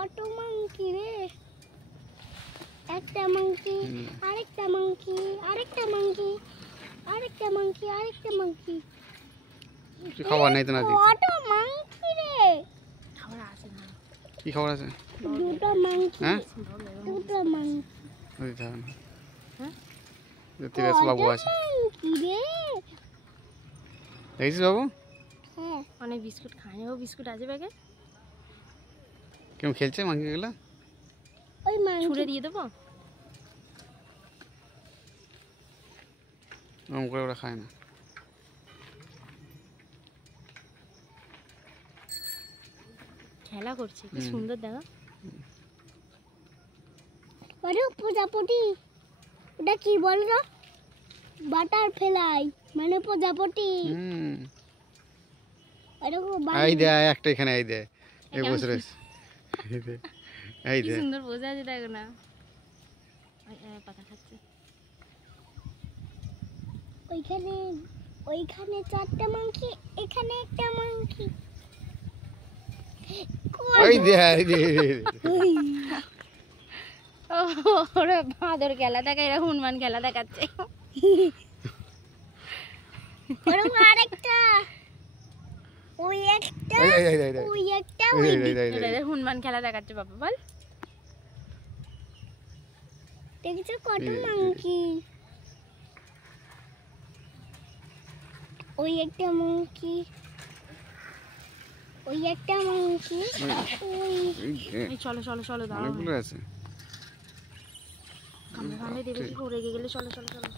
কত মাংকি রে, একটা মাংকি, আরেকটা মাংকি, আরেকটা মাংকি, আরেকটা মাংকি, আরেকটা মাংকি। কি খাবার নাই তো নাকি? কত মাংকি রে, খাবার আছে না? কি খাবার আছে? দুটো মাংকি, হ্যাঁ দুটো মাংকি। ওই ধান হ্যাঁ ঠিক আছে বাবু আছে। মাংকি রে, দেখছিস বাবু হ্যাঁ অনেক বিস্কুট খায়। ও বিস্কুট আছে ব্যাগে, কেমন খেলছে মাংকিগুলো? ওই মাংকি ছুঁড়ে দিয়ে দেবো। ওরকম করে ওরা খায় না। খেলা করছে, কি সুন্দর দেখা। আরে প্রজাপতি, ওটা কি বলতো? বাটারফ্লাই মানে প্রজাপতি। আরে এই দে একটা এখানে, এই দে এই বসে রয়েছে, এই কি দে সুন্দর বসে আছে দেখো না, পাতা খাচ্ছে। ওইখানে, ওইখানে চারটা মাংকি, এখানে একটা মাংকি। ওই দে এই দে ওরা বাঁদর খেলা দেখা, এরা হনুমান খেলা দেখাচ্ছে। ওরকম আরেকটা, ওই একটা, ওই একটা, ওই এরা হনুমান খেলা দেখাচ্ছে। বাবা বল, দেখছো কত মাংকি? ওই একটা মাংকি, ওই একটা মাংকি, ওই এই চলো চলো চলো, দাঁড়াও। অনেকগুলো আছে। কামড়ে কামড়ে দেবে কি, রেগে গেলে। চলো চলো চলো।